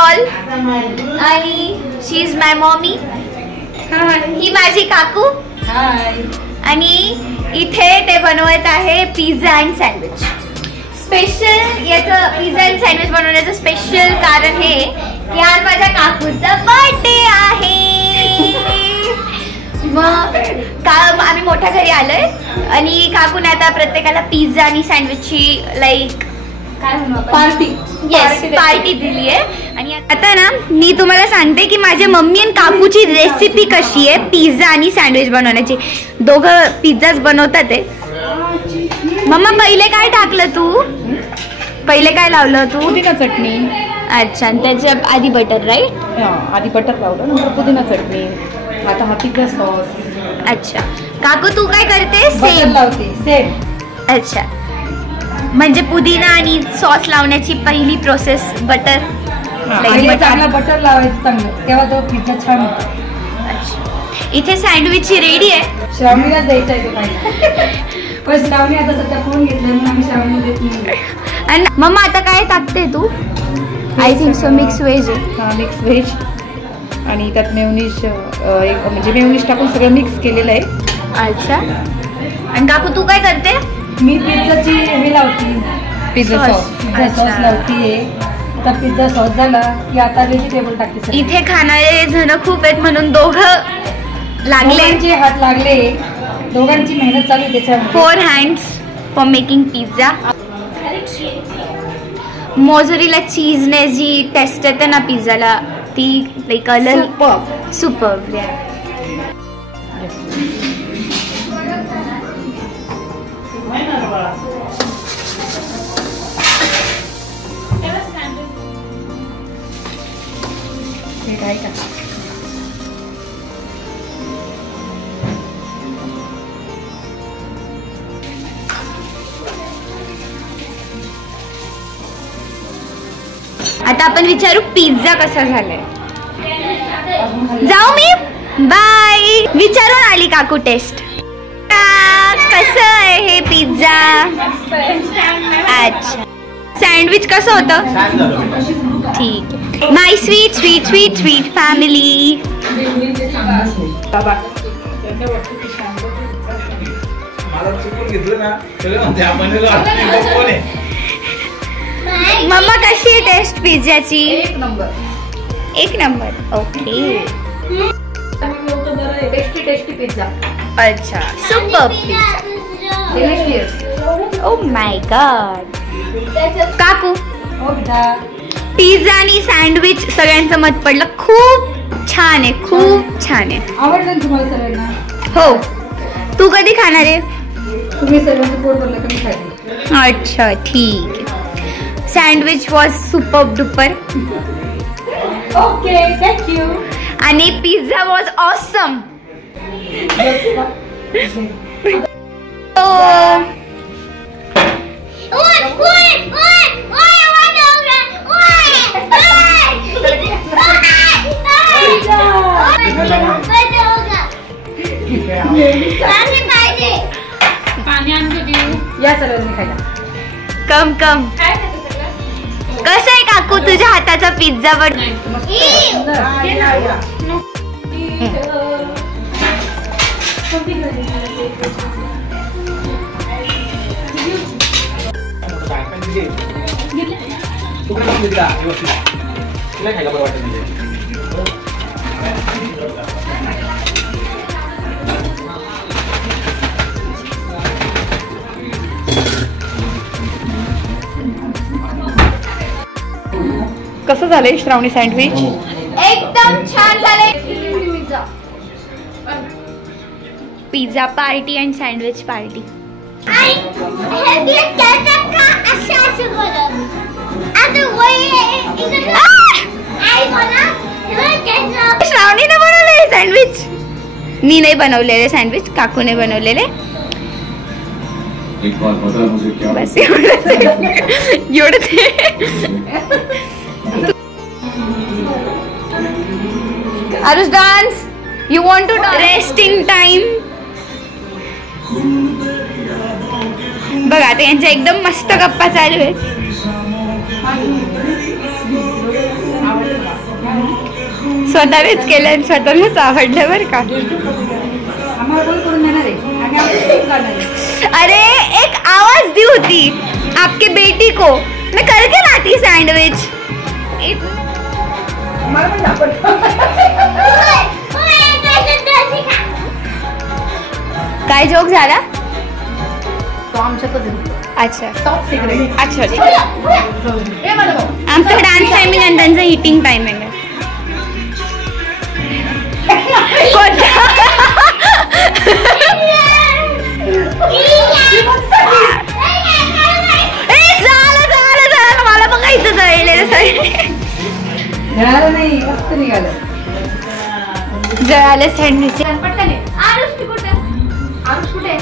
All. आणि शी is my mommy. ही माझी काकू. हाय. आणि इथे ते बनवत आहे पिझ्झा अँड सँडविच. स्पेशल याचं पिझ्झा अँड सँडविच बनवण्याचं स्पेशल कारण हे की आज माझ्या काकूचा बर्थडे आहे. मग आम्ही मोठ्या घरी आलोय आणि काकूने आता प्रत्येकाला पिझ्झा आणि सँडविचची लाईक काय म्हणू पार्टी. येस पार्टी दिली आहे. आणि आता ना मी तुम्हाला सांगते की माझ्या मम्मी आणि काकूची रेसिपी कशी आहे पिझ्झा आणि सँडविच बनवण्याची. दोघं पिझ्झाच बनवतात आहे. मम्मा पहिले काय टाकलं तू? पहिले काय लावलं तू? पुदिना चटणी. अच्छा. आणि त्याच्या आधी बटर राईट. आधी बटर लावलं नंतर पुदिना चटणी. आता हा पिझ्झा सॉस. अच्छा. काकू तू काय करते? सेम लावते. सेम. अच्छा. म्हणजे पुदिना आणि सॉस लावण्याची पहिली प्रोसेस बटर. चांगला बटर लावायचं चांगलं तेव्हा तो पिझ्झा छान होतो. अच्छा. इथे सँडविच रेडी आहे. श्रावणीलाच द्यायचा आहे तो खायला. पण श्रावणी आता सध्या फोन घेतला म्हणून आम्ही श्रावणी देत नाही. आणि मम्मा आता काय टाकते तू? I think so mix veg आहे. मिक्स व्हेज आणि त्यात मेयोनीज म्हणजे मेयोनीज टाकून सगळं मिक्स केलेलं आहे. अच्छा. आणि काकू तू काय करते? मी पिझ्झाची हे लावते. पिझ्झा सॉस लावते. आता पिझ्झा सॉस झाला की आता व्हेजिटेबल टाकते. इथे खाणारे जण खूप आहेत म्हणून दोघं लागले. हात लागले. दोघांची मेहनत चालू आहे त्याच्यावर. 4 hands for making pizza. Mozzarella चीजने जी टेस्ट येते ना पिझ्झाला ती लाईक सुपर्ब. आता आपण विचारू पिझ्झा कसा झालाय. जाऊ मी. बाय. विचारून आली काकू टेस्ट. कसं आहे हे पिझ्झा? अच्छा. सँडविच कसं होतं? ठीक. My sweet sweet sweet sweet family. मम्मा कशी आहे टेस्ट पिझ्झाची? एक नंबर. एक number. Okay. Tasty tasty pizza. अच्छा. Superb pizza. Oh my god. काकू पिझ्झा आणि सँडविच सगळ्यांचं मत पडलं खूप छान आहे. खूप छान आहे. आवडलं तुम्हाला सगळ्यांना? हो. तू कधी खाणार आहे? तुम्ही सर्वांचं पोट भरलं कमी खायचं. अच्छा ठीक आहे. Sandwich was superb duper. Okay thank you. आणि पिझ्झा वॉज ऑसम. या सर्वांनी खायला. कम कम. कसं आहे काकू तुझ्या हाताचा पिझ्झा? बन कसं झालंय श्रावणी सँडविच? एकदम छान झाले. Pizza party and sandwich party. श्रावणीने बनवलेले सँडविच. मी नाही बनवलेले सँडविच, काकूने बनवलेले. बस एवढंच. Aarush dance. You want to resting time. बघा आता यांच्या एकदम मस्त गप्पा चालू आहेत. स्वतःनेच केलं, स्वतःलाच आवडलं बरं का. अरे एक आवाज दी होती आपके बेटी को, मैं करके लाती सैंडविच. काय जोक झाला? अच्छा अच्छा ठीक आहे. आमचं डान्स टायमिंग आणि त्यांचं हिटिंग टायमिंग आहे. मला बघायचं जळालं सँडविच. आरुष कुठे?